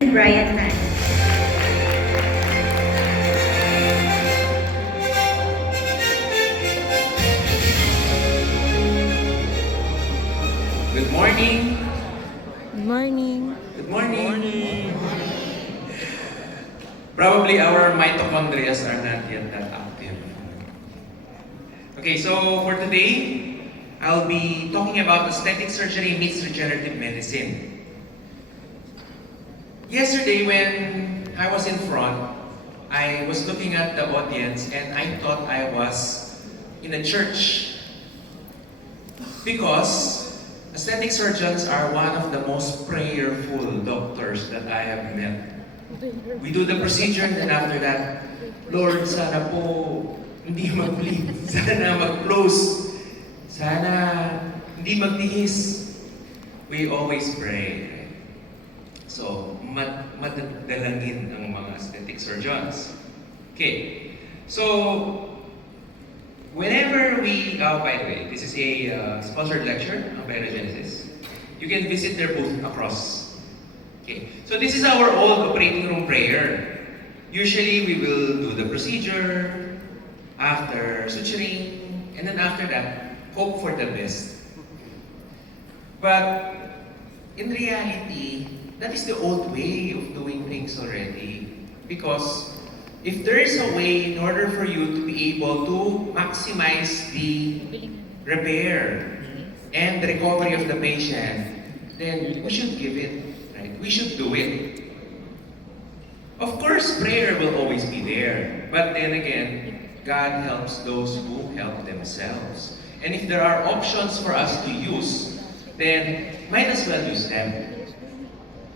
Brian Tan. Good morning. Good morning. Good morning. Probably our mitochondria are not yet that active. Okay, so for today, I'll be talking about aesthetic surgery meets regenerative medicine. Yesterday, when I was in front, I was looking at the audience and I thought I was in a church because aesthetic surgeons are one of the most prayerful doctors that I have met. We do the procedure and then after that, Lord, sana po hindi mag-bleed. Sana mag-close. Sana hindi magtihis. We always pray. So, madadalangin ang mga aesthetic surgeons. Okay. So, whenever by the way, this is a sponsored lecture on biogenesis. You can visit their booth across. Okay, so this is our old operating room prayer. Usually we will do the procedure, after suturing, and then after that, hope for the best. But in reality, that is the old way of doing things already. Because if there is a way in order for you to be able to maximize the repair and the recovery of the patient, then we should give it. Right? We should do it. Of course, prayer will always be there. But then again, God helps those who help themselves. And if there are options for us to use, then might as well use them.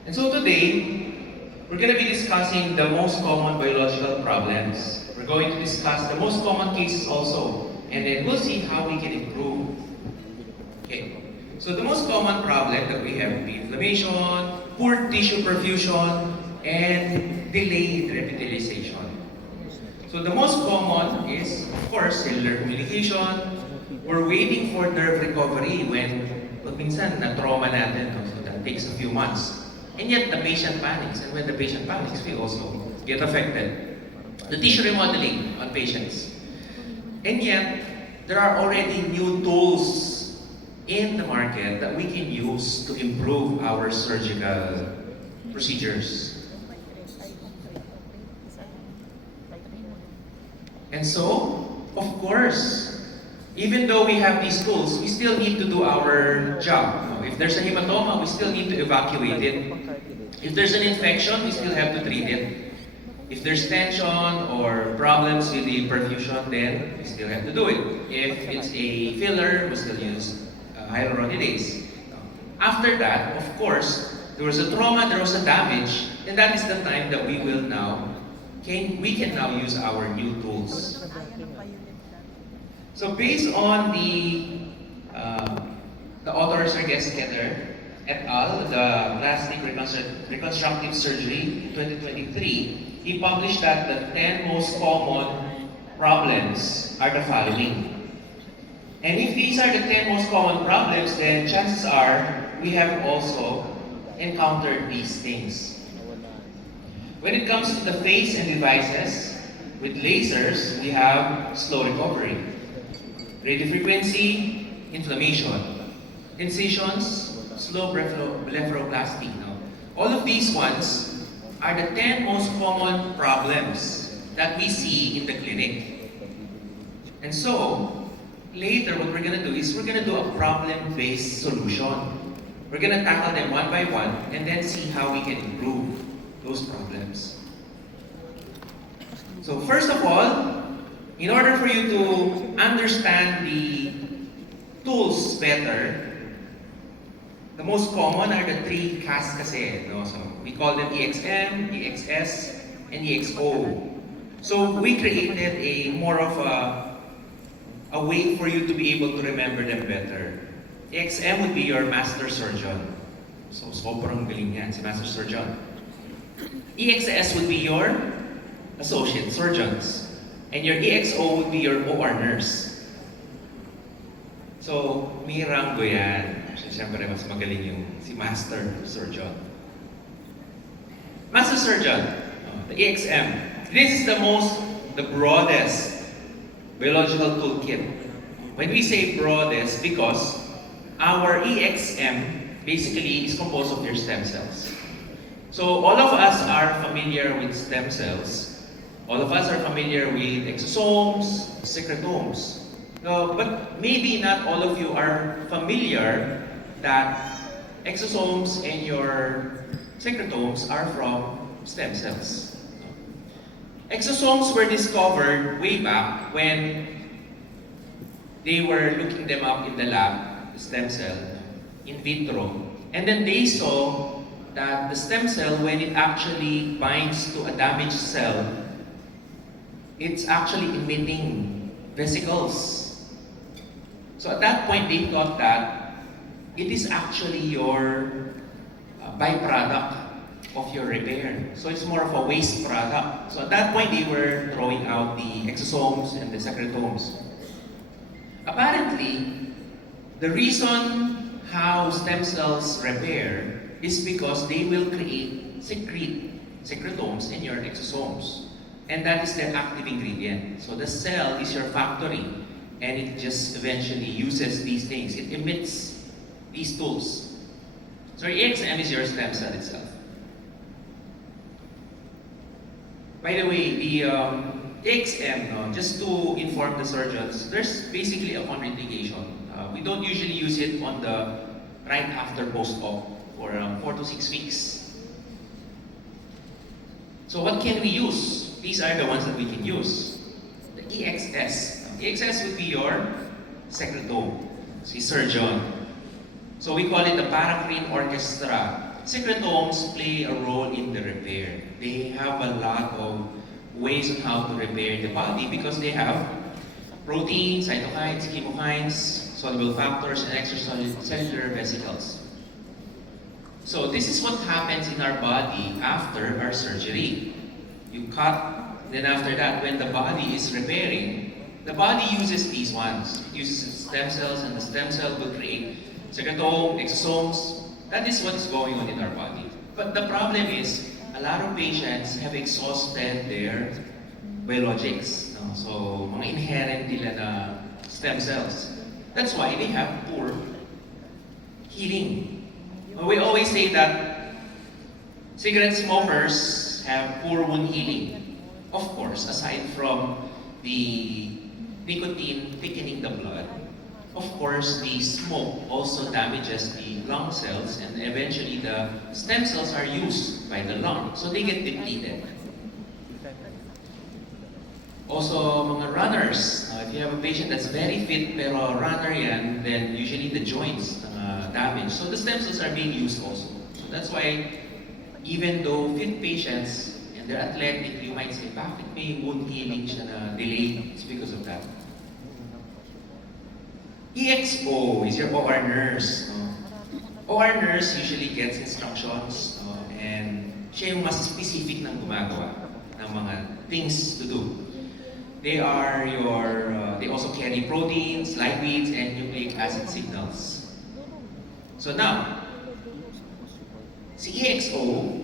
And so today, we're going to be discussing the most common biological problems. We're going to discuss the most common cases also. And then we'll see how we can improve. Okay. So the most common problem that we have would be inflammation, poor tissue perfusion, and delayed revitalization. So the most common is, of course, cellular communication. We're waiting for nerve recovery when minsan na-trauma natin, no? So that takes a few months. And yet the patient panics, and when the patient panics, we also get affected. The tissue remodeling on patients. And yet, there are already new tools in the market that we can use to improve our surgical procedures. And so, of course, even though we have these tools, we still need to do our job. If there's a hematoma, we still need to evacuate it. If there's an infection, we still have to treat it. If there's tension or problems with the perfusion, then we still have to do it. If it's a filler, we still use hyaluronidase. After that, of course, there was a trauma, there was a damage, and that is the time that we can now use our new tools. So based on the authors are Gesketter et al., the Plastic Reconstructive Surgery 2023, he published that the 10 most common problems are the following. And if these are the 10 most common problems, then chances are we have also encountered these things. When it comes to the face and devices, with lasers, we have slow recovery. Radiofrequency, inflammation. Incisions, slow blepharoplasty. No? All of these ones are the 10 most common problems that we see in the clinic. And so, later what we're going to do is we're going to do a problem-based solution. We're going to tackle them one by one and then see how we can improve those problems. So first of all, in order for you to understand the tools better, the most common are the three CAS kasi. No? So we call them EXM, EXS, and EXO. So we created a more of a way for you to be able to remember them better. EXM would be your master surgeon. So sobrang galing yan, si master surgeon. EXS would be your associate surgeons. And your EXO would be your OR nurse. So, may rango yan. Siyempre, mas magaling yung si master surgeon. Master surgeon, the EXM. This is the broadest biological toolkit. When we say broadest, because our EXM basically is composed of your stem cells. So all of us are familiar with stem cells. All of us are familiar with exosomes, secretomes. But maybe not all of you are familiar that exosomes and your secretomes are from stem cells. Exosomes were discovered way back when they were looking them up in the lab, the stem cell, in vitro. And then they saw that the stem cell, when it actually binds to a damaged cell, it's actually emitting vesicles. So at that point, they thought that it is actually your byproduct of your repair. So it's more of a waste product. So at that point, they were throwing out the exosomes and the secretomes. Apparently, the reason how stem cells repair is because they will secrete secretomes in your exosomes. And that is their active ingredient. So the cell is your factory, and it just eventually uses these things. It emits these tools. So your EXM is your stem cell itself. By the way, the EXM, just to inform the surgeons, there's basically a contraindication. We don't usually use it on the right after post-op for around 4 to 6 weeks. So what can we use? These are the ones that we can use. The EXS. EXS would be your secretome, si surgeon. So we call it the paracrine orchestra. Secretomes play a role in the repair. They have a lot of ways on how to repair the body because they have proteins, cytokines, chemokines, soluble factors, and extracellular vesicles. So this is what happens in our body after our surgery. You cut, then after that, when the body is repairing, the body uses these ones. It uses stem cells, and the stem cell will create secretome, exosomes. That is what is going on in our body. But the problem is, a lot of patients have exhausted their biologics. No? So, mga inherent nila na stem cells. That's why they have poor healing. We always say that cigarette smokers have poor wound healing. Of course, aside from the nicotine thickening the blood, of course, the smoke also damages the lung cells, and eventually the stem cells are used by the lung, so they get depleted. Also, mga runners, if you have a patient that's very fit pero runner yan, then usually the joints damage. So the stem cells are being used also. So that's why even though fit patients and they're athletic, you might say, bakit may wound healing siya na delayed? It's because of that. EXO is your OR nurse. OR nurse usually gets instructions and siya yung mas specific ng gumagawa ng mga things to do. They also carry proteins, lipids, and nucleic acid signals. So now, si EXO,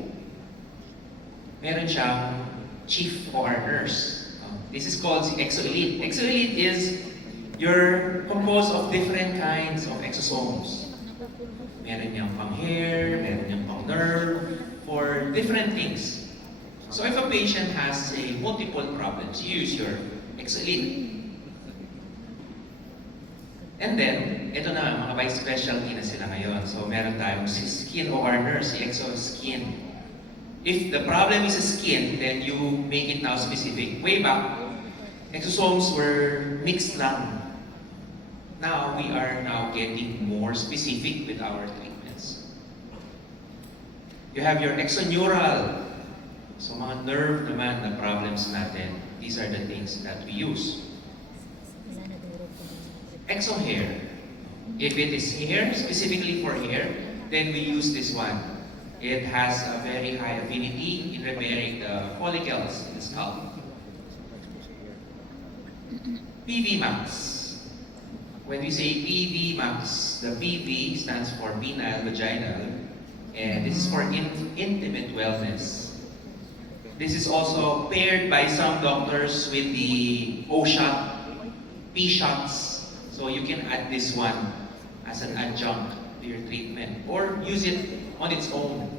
meron siyang chief OR nurse. This is called si EXO-Elite. EXO-Elite is you're composed of different kinds of exosomes. Meron niyang pang hair, meron niyang pang nerve, for different things. So if a patient has multiple problems, you use your EXO-Elite. And then, ito na, mga by specialty na sila ngayon. So meron tayong si skin OR nurse, si EXO-Skin. If the problem is skin, then you make it now specific. Way back, exosomes were mixed lang. Now, we are now getting more specific with our treatments. You have your exoneural. So mga nerve naman na problems natin, these are the things that we use. Exohair. If it is hair, specifically for hair, then we use this one. It has a very high affinity in repairing the follicles in the scalp. PV Max. When we say PV Max, the PV stands for penile vaginal, and this is for intimate wellness. This is also paired by some doctors with the O shot, P shots. So you can add this one as an adjunct to your treatment or use it on its own.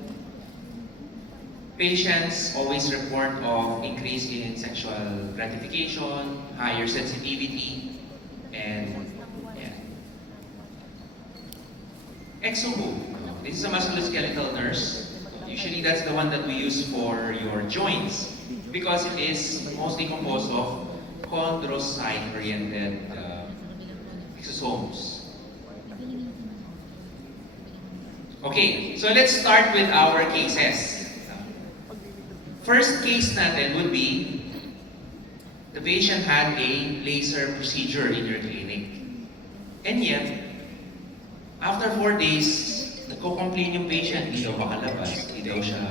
Patients always report of increase in sexual gratification, higher sensitivity, and yeah. Exomove. This is a musculoskeletal nurse. Usually that's the one that we use for your joints because it is mostly composed of chondrocyte-oriented exosomes. Okay, so let's start with our cases. First case natin would be the patient had a laser procedure in your clinic. And yet, after 4 days, nagko-complain yung patient, hindi daw makalabas, hindi daw siya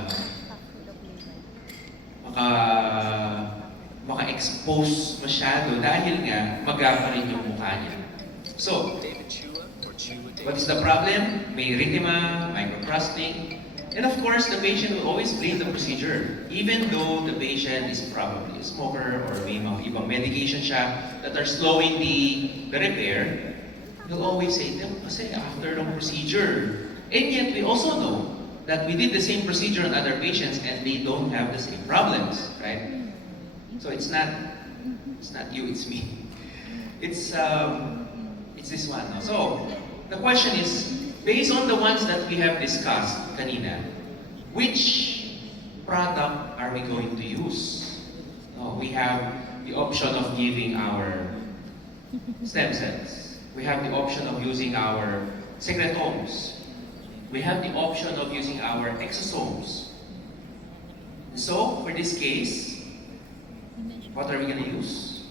maka-expose masyado dahil nga magapa rin yung mukha niya. So, what is the problem? May erythema, microcrusting, and of course, the patient will always blame the procedure, even though the patient is probably a smoker or may mga ibang medication siya that are slowing the repair. He'll always say, kasi after the procedure. And yet, we also know that we did the same procedure on other patients and they don't have the same problems, right? So it's not you, it's me. It's this one. No? So the question is, based on the ones that we have discussed kanina, which product are we going to use? No, we have the option of giving our stem cells. We have the option of using our secretomes. We have the option of using our exosomes. So, for this case, what are we going to use?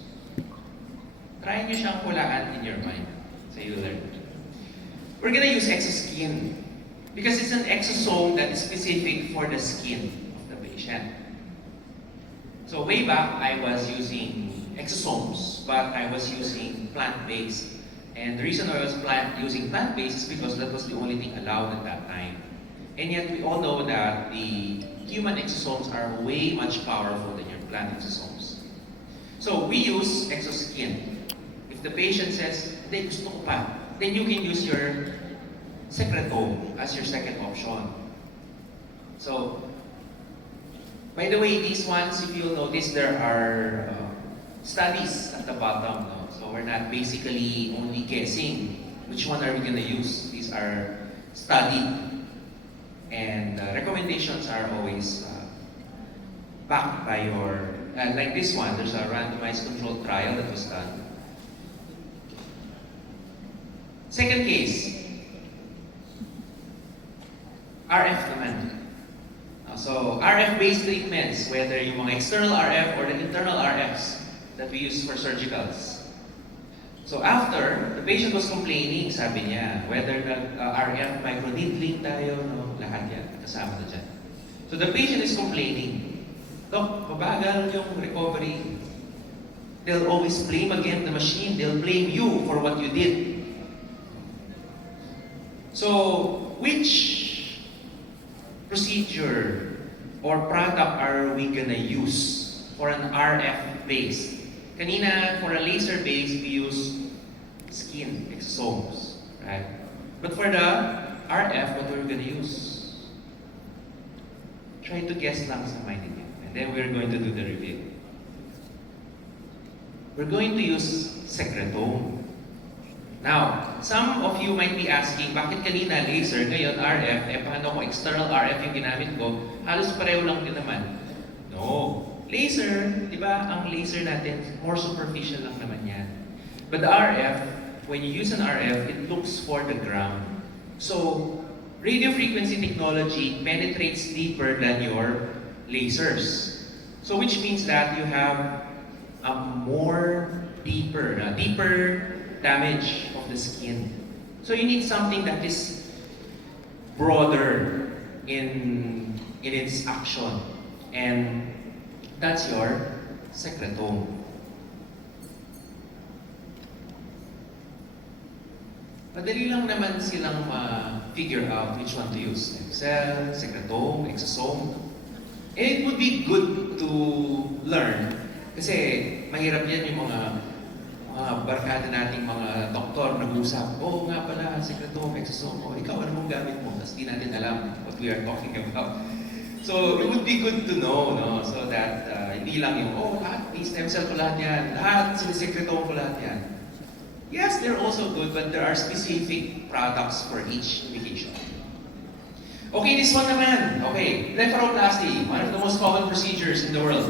Try nyo siyang hulaan in your mind. So you learn. We're going to use exoskin because it's an exosome that is specific for the skin of the patient. So way back, I was using exosomes, but I was using plant-based. And the reason why I was using plant-based is because that was the only thing allowed at that time. And yet we all know that the human exosomes are way much powerful than your plant exosomes. So we use exoskin. If the patient says, "Hindi, gusto ko pa," then you can use your secretome as your second option. So, by the way, these ones, if you'll notice, there are studies at the bottom. No? So we're not basically only guessing which one are we going to use. These are studied, and recommendations are always backed by your, like this one, there's a randomized controlled trial that was done. Second case, RF naman. So RF-based treatments, whether yung mga external RF or the internal RFs that we use for surgicals. So after, the patient was complaining, sabi niya, whether RF microneedling tayo, no, lahat yan, kasama na dyan. So the patient is complaining, "Doc, mabagal yung recovery." They'll always blame again the machine. They'll blame you for what you did. So, which procedure or product are we gonna use for an RF-based? Kanina, for a laser-based, we use skin exosomes, right? But for the RF, what we're gonna use? Try to guess lang sa mind niyo. And then we're going to do the review. We're going to use secretome. Now, some of you might be asking, bakit kanina laser, ngayon RF, paano kung external RF yung ginamit ko? Halos pareho lang din naman. No. Laser, di ba, ang laser natin, more superficial lang naman yan. But the RF, when you use an RF, it looks for the ground. So, radio frequency technology penetrates deeper than your lasers. So, which means that you have a deeper damage of the skin. So, you need something that is broader in its action. And that's your secretome. Madali lang naman silang ma-figure out which one to use. Stem cell, secretome, exosome. And it would be good to learn kasi mahirap yan yung mga barkada nating mga doktor nag-usap. Oo nga pala, secretome, exosome. O, ikaw, ano mong gamit mo? Tapos di natin alam what we are talking about. So, it would be good to know, no? So that hindi lang yung, oh, lahat, may stem cell ko lahat yan. Lahat, sinisecretome ko lahat yan. Yes, they're also good, but there are specific products for each indication. Okay, this one naman. Okay, blepharoplasty, one of the most common procedures in the world.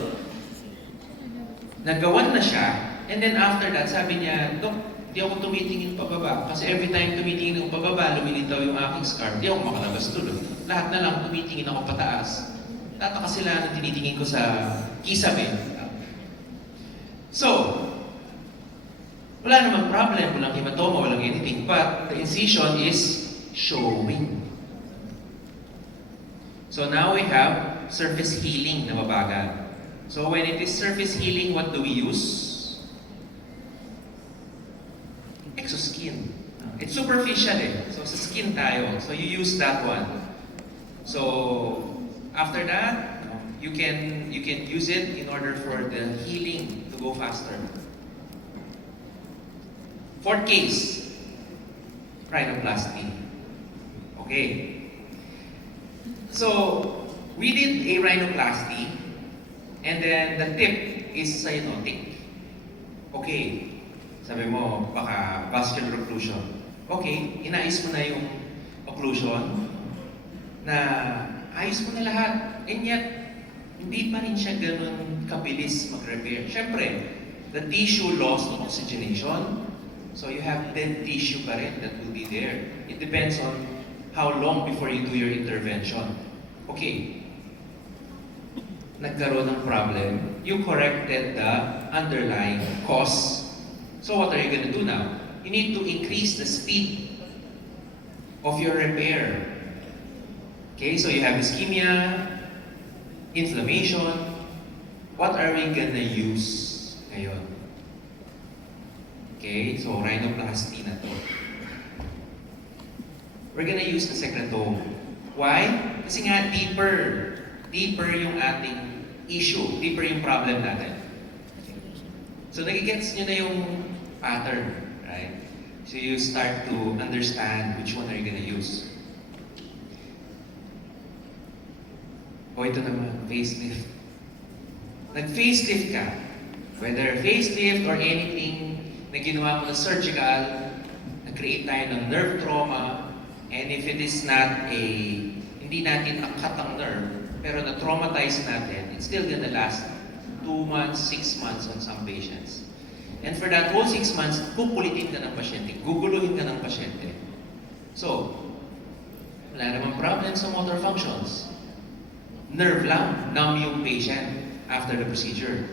Nagawan na siya, and then after that, sabi niya, Dok, di ako tumitingin pababa. Kasi every time tumitingin ako pababa, lumilitaw yung aking scar. Di ako makalabas tuloy. Lahat na lang tumitingin ako pataas. Tataka sila na tinitingin ko sa kisame. So, wala namang problem, walang hematoma, walang anything. But the incision is showing. So now we have surface healing na mabagal. So when it is surface healing, what do we use? Exoskin. It's superficial eh. So sa skin tayo. So you use that one. So after that, you can use it in order for the healing to go faster. Fourth case, rhinoplasty. Okay. So we did a rhinoplasty. And then the tip is cyanotic. Okay, sabi mo, baka vascular occlusion. Okay, inayos mo na yung occlusion, na ayos mo na lahat. And yet, hindi pa rin siya ganun kabilis mag-repair. Siyempre, the tissue lost oxygenation. So you have dead tissue pa rin that will be there. It depends on how long before you do your intervention. Okay, nagkaroon ng problem, you corrected the underlying cause. So what are you going to do now? You need to increase the speed of your repair. Okay, so you have ischemia, inflammation. What are we going to use ngayon? Okay, so rhinoplasty na to. We're going to use the secretome. Why? Kasi nga deeper yung ating issue, deeper yung problem natin. So nagigets nyo na yung pattern, right? So you start to understand which one are you gonna use. O ito naman, facelift. Nag-facelift ka, whether facelift or anything na ginawa mo na surgical, nag-create tayo ng nerve trauma, and if it is not hindi natin nakat ang nerve, pero na-traumatize natin, it's still gonna last 2 months, 6 months on some patients. And for that whole 6 months, kukulitin ka ng pasyente, guguluhin ka ng pasyente. So, wala namang problem sa motor functions. Nerve lang, numb yung patient after the procedure.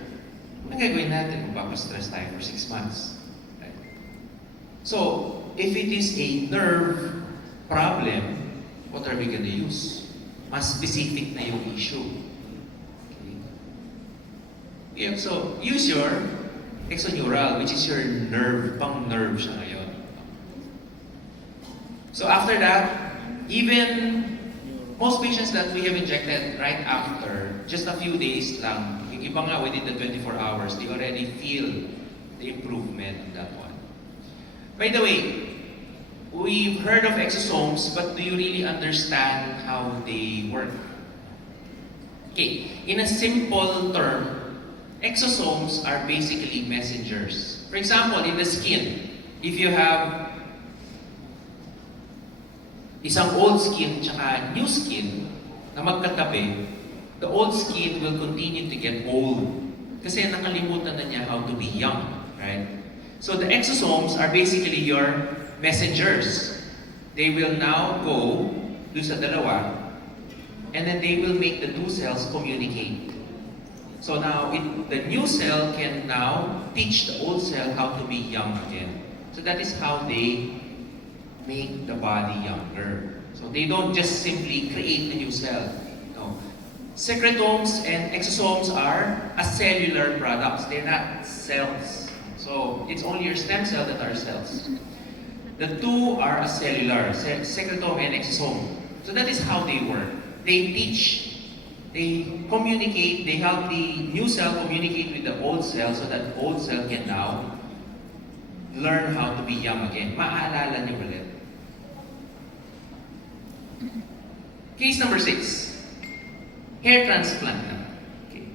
Ang gagawin natin, magpapastress tayo for 6 months. Right? So, if it is a nerve problem, what are we gonna use? Mas specific na yung issue. Okay. Yeah, so, use your exoneural, which is your nerve, pang-nerve siya ngayon. So after that, even most patients that we have injected right after, just a few days lang, yung iba nga within the 24 hours, they already feel the improvement on that one. By the way, we've heard of exosomes, but do you really understand how they work? Okay, in a simple term, exosomes are basically messengers. For example, in the skin, if you have isang old skin tsaka new skin na magkatabi, the old skin will continue to get old kasi nakalimutan na niya how to be young, right? So the exosomes are basically your messengers. They will now go do sa dalawa, and then they will make the two cells communicate. So now the new cell can now teach the old cell how to be young again. So that is how they make the body younger. So they don't just simply create a new cell. No. Secretomes and exosomes are acellular products. They're not cells. So it's only your stem cell that are cells. The two are acellular, secretome and exosome. So that is how they work. They teach They communicate, they help the new cell communicate with the old cell so that old cell can now learn how to be young again. Maaalala niyo ulit. Case number 6. Hair transplant na. Okay.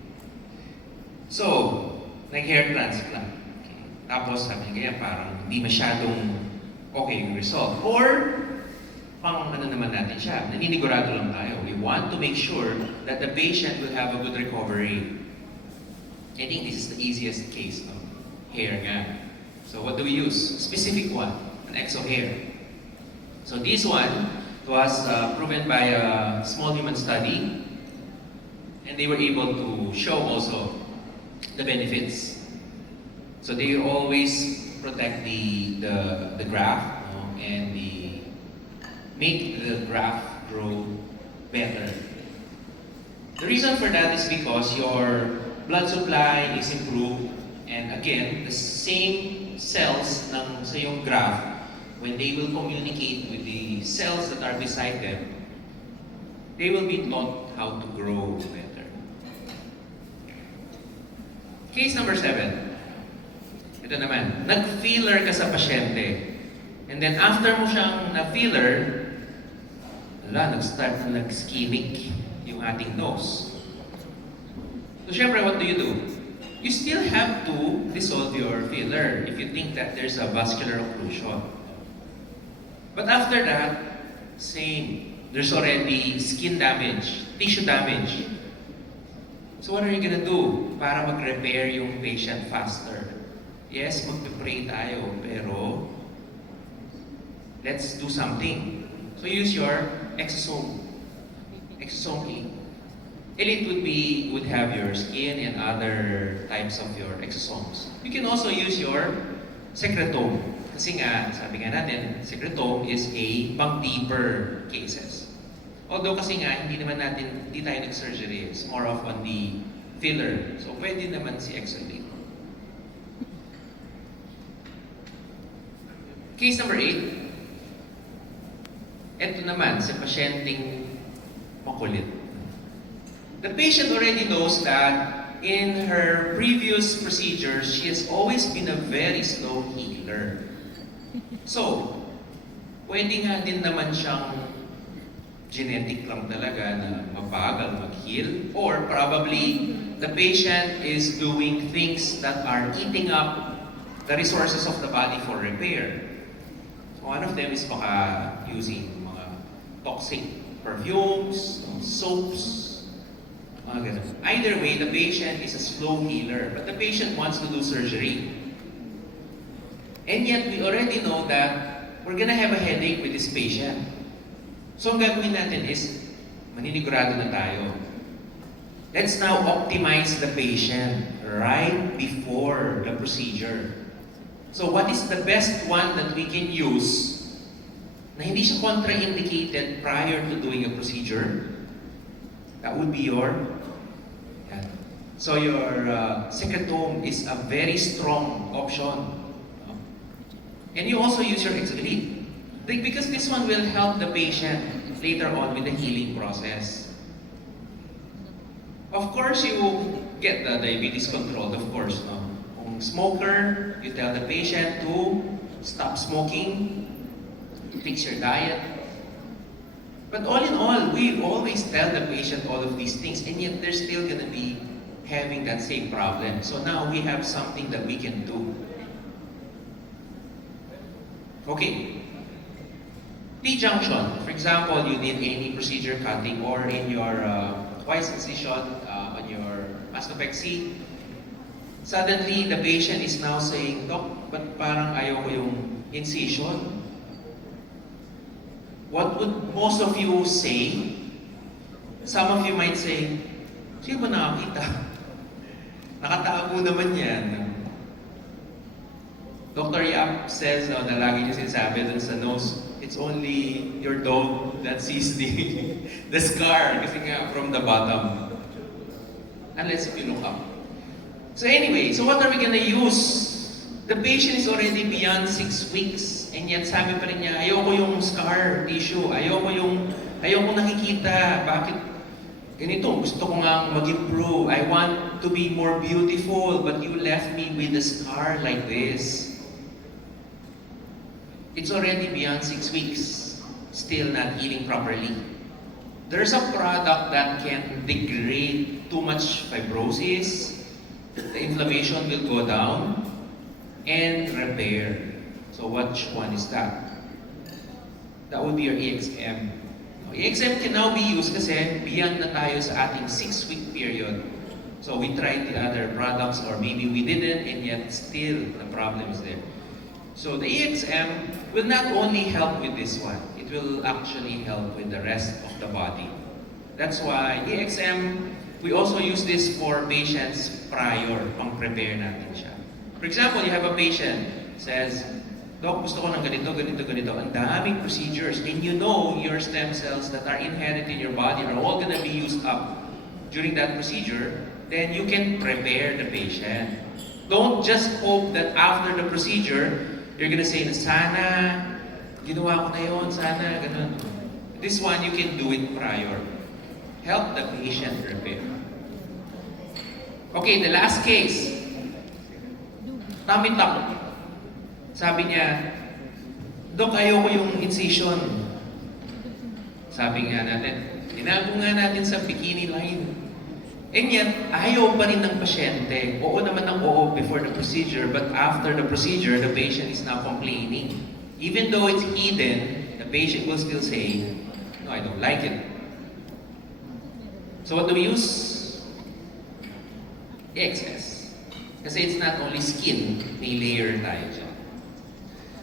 So, nag-hair transplant. Okay. Tapos sabi niya, parang hindi masyadong okay yung result. Or, pang ano naman natin siya, naninigurado lang tayo. We want to make sure that the patient will have a good recovery. I think this is the easiest case of hair nga. So what do we use? Specific one, an exo hair. So this one was proven by a small human study, and they were able to show also the benefits. So they always protect the graft, and make the graft grow better. The reason for that is because your blood supply is improved, and again, the same cells ng sa iyong graft, when they will communicate with the cells that are beside them, they will be taught how to grow better. Case number 7. Ito naman, nag-filler ka sa pasyente. And then after mo siyang na-filler, nag-start na nag-ischemic yung ating nose. So syempre, what do? You still have to dissolve your filler if you think that there's a vascular occlusion. But after that, same. There's already skin damage, tissue damage. So what are you gonna do para mag-repair yung patient faster? Yes, mag-pray tayo, pero let's do something. So use your exosome. Exosome E. Elite would have your skin and other types of your exosomes. You can also use your secretome. Kasi nga, sabi nga natin, secretome is a pang deeper cases. Although kasi nga, hindi tayo nag-surgery. It's more of on the filler. So pwede naman si Exolite. Case number 8. Ito naman, si pasyenteng makulit. The patient already knows that in her previous procedures, she has always been a very slow healer. So, pwede nga din naman siyang genetic lang talaga na mabagal mag-heal, or probably the patient is doing things that are eating up the resources of the body for repair. So one of them is baka using mga toxic perfumes, soaps, mga ganun. Either way, the patient is a slow healer, but the patient wants to do surgery. And yet, we already know that we're gonna have a headache with this patient. So ang gagawin natin is, maninigurado na tayo. Let's now optimize the patient right before the procedure. So what is the best one that we can use na hindi siya contraindicated prior to doing a procedure? That would be your, yan. So your secretome is a very strong option. And you also use your Exolite. Because this one will help the patient later on with the healing process. Of course, you get the diabetes controlled, of course. No? Kung smoker, you tell the patient to stop smoking, fix your diet. But all in all, we always tell the patient all of these things, and yet they're still going to be having that same problem. So now we have something that we can do. Okay. T-junction. For example, you did any procedure cutting or in your twice incision on your mastopexy. Suddenly, the patient is now saying, "Doc, but parang ayaw ko yung incision." What would most of you say? Some of you might say, "Sino ba nakakita? Nakatago naman yan." Dr. Yap says, na lagi niya sinasabi dun sa nose, it's only your dog that sees the scar kasi nga from the bottom. Unless if you look up. So anyway, so what are we gonna use? The patient is already beyond 6 weeks, and yet sabi pa rin niya, ayoko yung scar tissue, ayoko nakikita, bakit ganito, gusto ko nga mag-improve. I want to be more beautiful, but you left me with a scar like this. It's already beyond 6 weeks, still not healing properly. There's a product that can degrade too much fibrosis, the inflammation will go down, and repair. So which one is that? That would be your EXM. EXM can now be used kasi beyond na tayo sa ating 6-week period. So we tried the other products or maybe we didn't and yet still the problem is there. So the EXM will not only help with this one, it will actually help with the rest of the body. That's why EXM, we also use this for patients prior, pang-prepare natin siya. For example, you have a patient says, Doc, gusto ko ng ganito, ganito, ganito. Ang daming procedures. And you know your stem cells that are inherent in your body are all gonna be used up during that procedure. Then you can prepare the patient. Don't just hope that after the procedure, you're gonna say na sana, ginawa ko na yun, sana, ganun. This one, you can do it prior. Help the patient prepare. Okay, the last case. Tummy tuck. Sabi niya, Dok, ayaw ko yung incision. Sabi nga natin, tinago nga natin sa bikini line. And yet, ayaw pa rin ng pasyente. Oo naman ng oo before the procedure, but after the procedure, the patient is now complaining. Even though it's hidden, the patient will still say, no, I don't like it. So what do we use? XS. Kasi it's not only skin, may layer tayo dyan.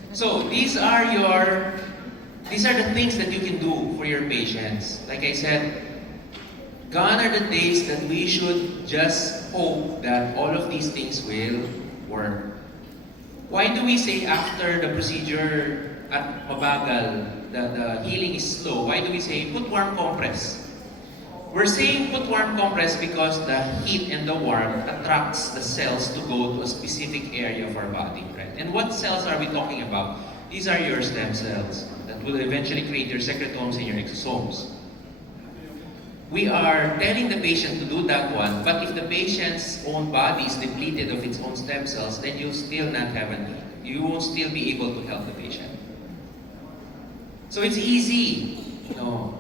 So these are the things that you can do for your patients. Like I said, gone are the days that we should just hope that all of these things will work. Why do we say after the procedure at mabagal, the healing is slow? Why do we say put warm compress? We're saying put warm compress because the heat and the warmth attracts the cells to go to a specific area of our body, right? And what cells are we talking about? These are your stem cells that will eventually create your secretomes and your exosomes. We are telling the patient to do that one, but if the patient's own body is depleted of its own stem cells, then you'll still not have a need. You won't still be able to help the patient. So it's easy, you know.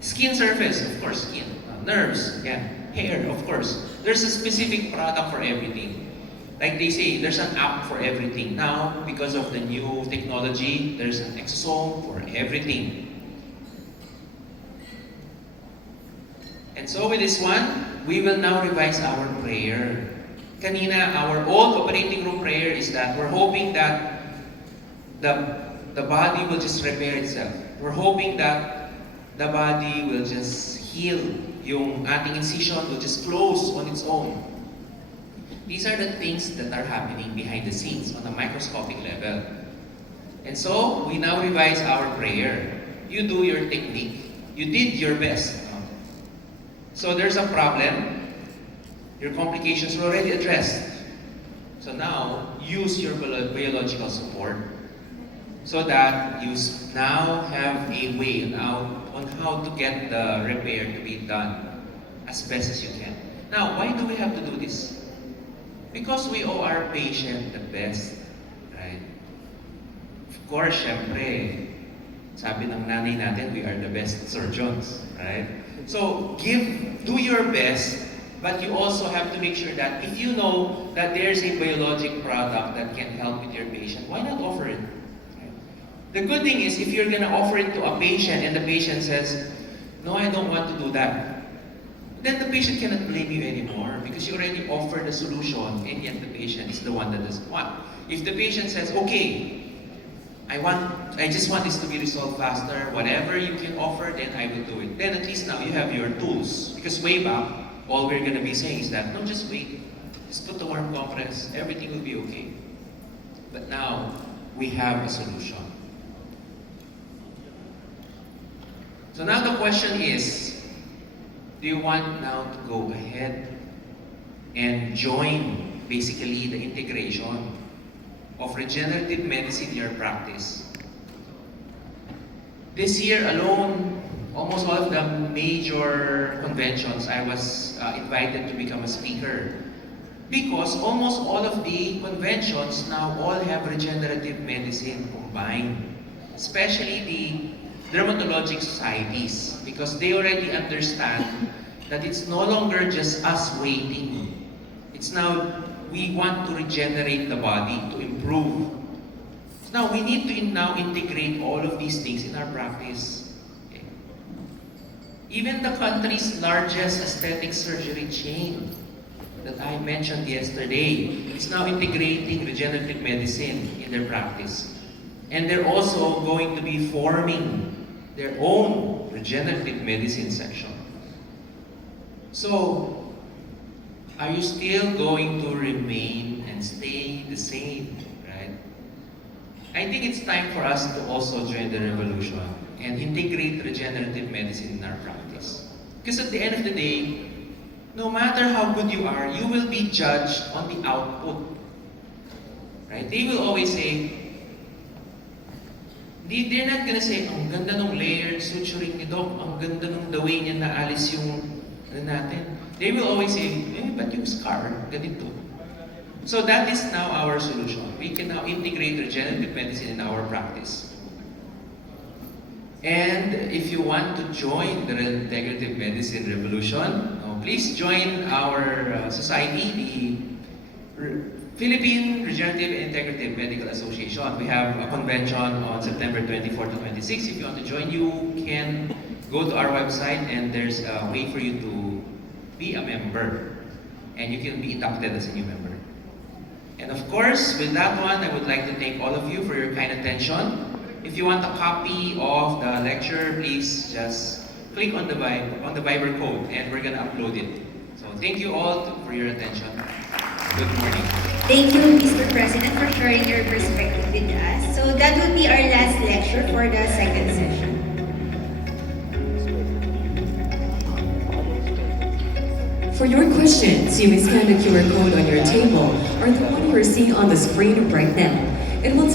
Skin surface, of course, skin. Nerves, yeah. Hair, of course. There's a specific product for everything. Like they say, there's an app for everything. Now, because of the new technology, there's an exosome for everything. And so with this one, we will now revise our prayer. Kanina, our old operating room prayer is that we're hoping that the body will just repair itself. We're hoping that the body will just heal. Yung ating incision will just close on its own. These are the things that are happening behind the scenes on a microscopic level. And so, we now revise our prayer. You do your technique. You did your best. So there's a problem. Your complications are already addressed. So now, use your biological support so that you now have a way on how to get the repair to be done as best as you can. Now, why do we have to do this? Because we owe our patient the best, right? Of course, syempre, sabi ng nanay natin, we are the best surgeons, right? So, do your best, but you also have to make sure that if you know that there's a biologic product that can help with your patient, why not offer it? Right? The good thing is, if you're gonna offer it to a patient and the patient says, no, I don't want to do that, then the patient cannot blame you anymore because you already offered the solution and yet the patient is the one that doesn't want. If the patient says, okay, I just want this to be resolved faster, whatever you can offer, then I will do it. Then at least now you have your tools. Because way back, all we're gonna be saying is that, no, just wait. Just put the warm compress, everything will be okay. But now, we have a solution. So now the question is, do you want now to go ahead and join basically the integration of regenerative medicine in your practice? This year alone, almost all of the major conventions, I was invited to become a speaker. Because almost all of the conventions now all have regenerative medicine combined. Especially the dermatologic societies. Because they already understand that it's no longer just us waiting. It's now, we want to regenerate the body, to improve. Now, we need to now integrate all of these things in our practice. Okay. Even the country's largest aesthetic surgery chain that I mentioned yesterday is now integrating regenerative medicine in their practice. And they're also going to be forming their own regenerative medicine section. So, are you still going to remain and stay the same, right? I think it's time for us to also join the revolution and integrate regenerative medicine in our practice. Because at the end of the day, no matter how good you are, you will be judged on the output. Right? They will always say, they're not gonna say, ang ganda ng layered suturing ni Doc, ang ganda ng the way niya naalis yung natin. They will always say, but yung scar, ganito. So that is now our solution. We can now integrate regenerative medicine in our practice. And if you want to join the integrative medicine revolution, please join our society, the Philippine Regenerative and Integrative Medical Association. We have a convention on September 24 to 26. If you want to join, you can go to our website and there's a way for you to be a member. And you can be inducted as a new member. And of course, with that one, I would like to thank all of you for your kind attention. If you want a copy of the lecture, please just click on the Viber code and we're gonna upload it. So thank you all for your attention. Good morning. Thank you, Mr. President, for sharing your perspective with us. So that will be our last lecture for the second session. For your questions, you may scan the QR code on your table or the one you are seeing on the screen right now. It will